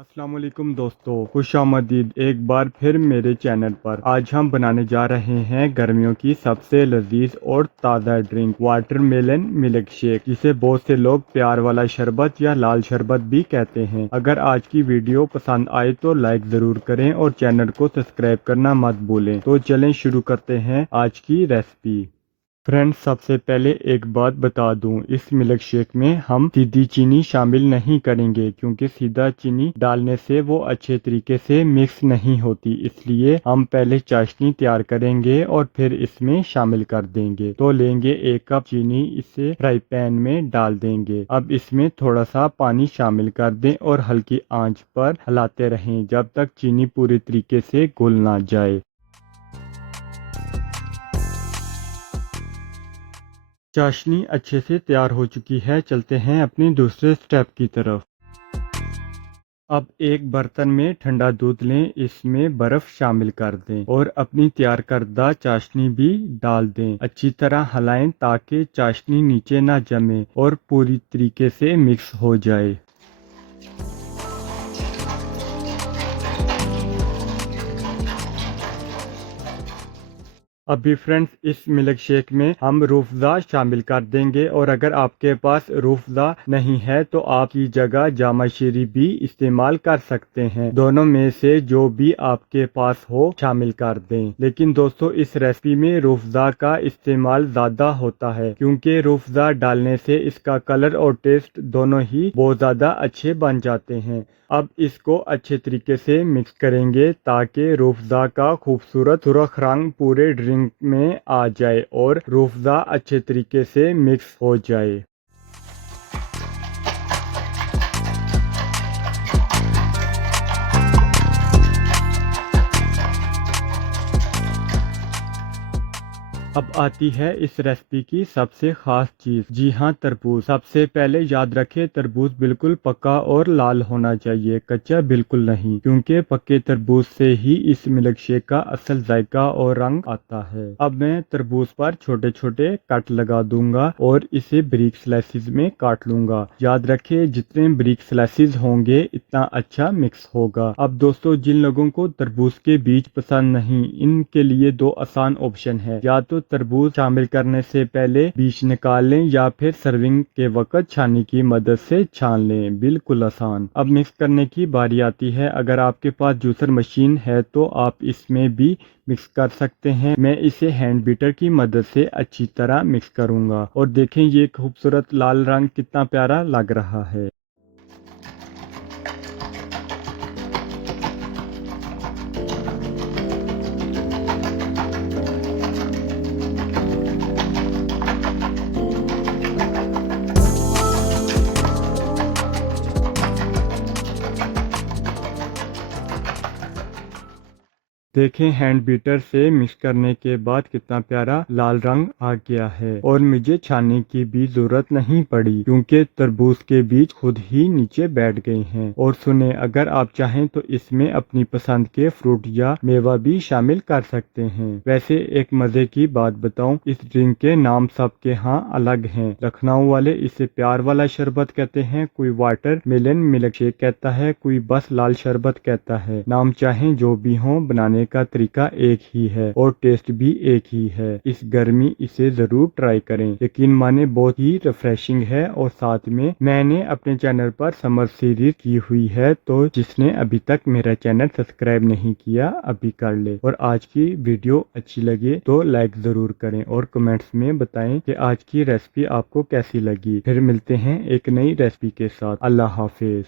अस्सलाम वालेकुम दोस्तों, खुशामदीद एक बार फिर मेरे चैनल पर। आज हम बनाने जा रहे हैं गर्मियों की सबसे लजीज और ताज़ा ड्रिंक वाटरमेलन मिल्क शेक, जिसे बहुत से लोग प्यार वाला शरबत या लाल शरबत भी कहते हैं। अगर आज की वीडियो पसंद आए तो लाइक ज़रूर करें और चैनल को सब्सक्राइब करना मत भूलें। तो चलें शुरू करते हैं आज की रेसिपी। फ्रेंड्स, सबसे पहले एक बात बता दूं, इस मिल्क शेक में हम सीधी चीनी शामिल नहीं करेंगे क्योंकि सीधा चीनी डालने से वो अच्छे तरीके से मिक्स नहीं होती। इसलिए हम पहले चाशनी तैयार करेंगे और फिर इसमें शामिल कर देंगे। तो लेंगे 1 कप चीनी, इसे फ्राई पैन में डाल देंगे। अब इसमें थोड़ा सा पानी शामिल कर दें और हल्की आंच पर हिलाते रहें जब तक चीनी पूरी तरीके से घुल ना जाए। चाशनी अच्छे से तैयार हो चुकी है, चलते हैं अपनी दूसरे स्टेप की तरफ। अब एक बर्तन में ठंडा दूध लें, इसमें बर्फ शामिल कर दें और अपनी तैयार करदा चाशनी भी डाल दें। अच्छी तरह हिलाएं ताकि चाशनी नीचे ना जमे और पूरी तरीके से मिक्स हो जाए। अभी फ्रेंड्स, इस मिल्क शेक में हम रूह अफ़ज़ा शामिल कर देंगे और अगर आपके पास रूह अफ़ज़ा नहीं है तो आप की जगह जामा शीरी भी इस्तेमाल कर सकते हैं। दोनों में से जो भी आपके पास हो शामिल कर दें। लेकिन दोस्तों, इस रेसिपी में रूह अफ़ज़ा का इस्तेमाल ज़्यादा होता है क्योंकि रूह अफ़ज़ा डालने से इसका कलर और टेस्ट दोनों ही बहुत ज़्यादा अच्छे बन जाते हैं। अब इसको अच्छे तरीके से मिक्स करेंगे ताकि रूह अफ़ज़ा का खूबसूरत सुर्ख रंग पूरे ड्रिंक में आ जाए और रूह अफ़ज़ा अच्छे तरीके से मिक्स हो जाए। अब आती है इस रेसिपी की सबसे खास चीज़, जी हाँ, तरबूज। सबसे पहले याद रखें, तरबूज बिल्कुल पका और लाल होना चाहिए, कच्चा बिल्कुल नहीं, क्योंकि पके तरबूज से ही इस मिल्क शेक का असल जायका और रंग आता है। अब मैं तरबूज पर छोटे छोटे कट लगा दूंगा और इसे बारीक स्लाइसिस में काट लूंगा। याद रखें, जितने बारीक स्लाइसिस होंगे इतना अच्छा मिक्स होगा। अब दोस्तों, जिन लोगों को तरबूज के बीज पसंद नहीं, इनके लिए 2 आसान ऑप्शन है। या तो तरबूज शामिल करने से पहले बीज निकाल लें या फिर सर्विंग के वक्त छानी की मदद से छान लें, बिल्कुल आसान। अब मिक्स करने की बारी आती है। अगर आपके पास जूसर मशीन है तो आप इसमें भी मिक्स कर सकते हैं। मैं इसे हैंड बीटर की मदद से अच्छी तरह मिक्स करूंगा और देखें ये खूबसूरत लाल रंग कितना प्यारा लग रहा है। देखें, हैंड बीटर से मिक्स करने के बाद कितना प्यारा लाल रंग आ गया है और मुझे छानने की भी जरूरत नहीं पड़ी क्योंकि तरबूज के बीज खुद ही नीचे बैठ गए हैं। और सुने, अगर आप चाहें तो इसमें अपनी पसंद के फ्रूट या मेवा भी शामिल कर सकते हैं। वैसे एक मजे की बात बताऊं, इस ड्रिंक के नाम सबके यहाँ अलग हैं। लखनऊ वाले इसे प्यार वाला शरबत कहते हैं, कोई वाटर मेलन मिल्क शेक कहता है, कोई बस लाल शरबत कहता है। नाम चाहे जो भी हो, बनाने का तरीका एक ही है और टेस्ट भी एक ही है। इस गर्मी इसे जरूर ट्राई करें, यकीन माने बहुत ही रिफ्रेशिंग है। और साथ में मैंने अपने चैनल पर समर सीरीज की हुई है, तो जिसने अभी तक मेरा चैनल सब्सक्राइब नहीं किया अभी कर ले। और आज की वीडियो अच्छी लगे तो लाइक जरूर करें और कमेंट्स में बताएं कि आज की रेसिपी आपको कैसी लगी। फिर मिलते हैं एक नई रेसिपी के साथ। अल्लाह हाफिज।